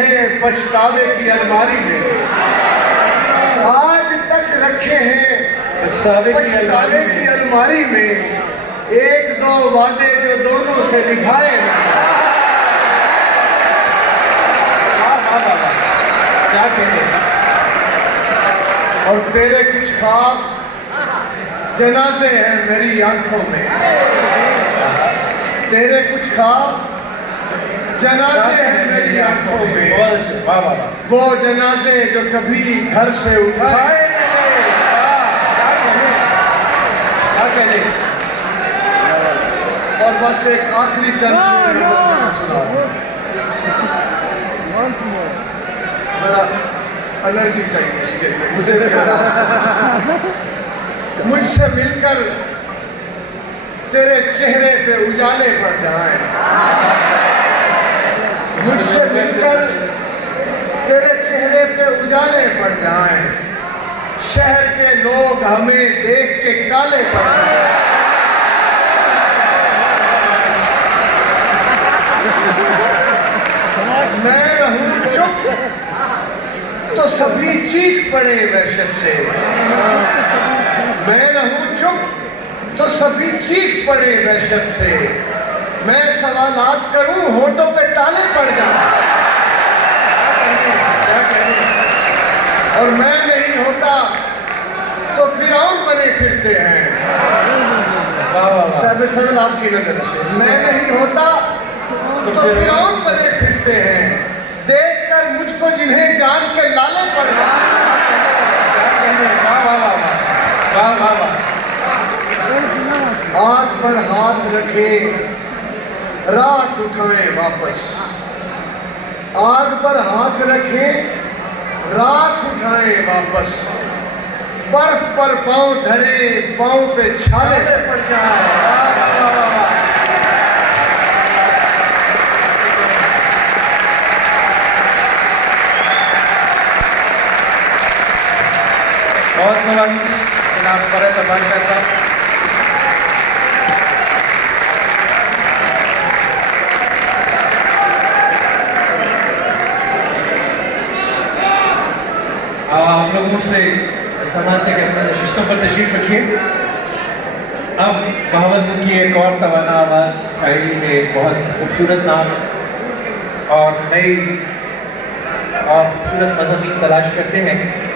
हैं पछतावे की अलमारी में, आज तक रखे हैं पछतावे की अलमारी में, एक दो वादे जो दोनों से निभाए क्या कहते। और तेरे कुछ ख्वाब जनाजे हैं मेरी आंखों में, तेरे कुछ ख्वाब जनाजे हैं मेरी आंखों में, वो जनाजे जो कभी घर से उठाए और बस एक आखिरी चंद सुना जरा एनर्जी चाहिए इसके लिए मुझे। मुझसे मिलकर तेरे चेहरे पे उजाले पड़ जाए, मुझसे मिलकर तेरे चेहरे पे उजाले पड़ जाएं, शहर के लोग हमें देख के काले पड़ जाएं। मैं रहूं चुप तो सभी चीख पड़े वहशत से, मैं रहूं चुप तो सभी चीख पड़े वहशत से, मैं सवालात करूं होठों पे ताले पड़ जाएं। और मैं नहीं होता तो फिरौन बने फिरते हैं साहब सदर आपकी नजर से, मैं नहीं होता तो फिरौन बने फिरते हैं, देखकर मुझको जिन्हें जान के लाले पड़ जाए। आग पर हाथ रखे राख उठाएं वापस, आग पर हाथ रखें राख उठाएं वापस, बर्फ पर पांव धरे पांव पे छाले पड़ जाए। बहुत बहुत जनाब फरहत अब्बास साहब। आप लोगों से तमाम से अपने नशिस्तों पर तशरीफ रखिए। अब बहावलपुर की एक और तवाना आवाज़ शायरी में बहुत खूबसूरत नाम और नई और खूबसूरत मज़ामीन तलाश करते हैं।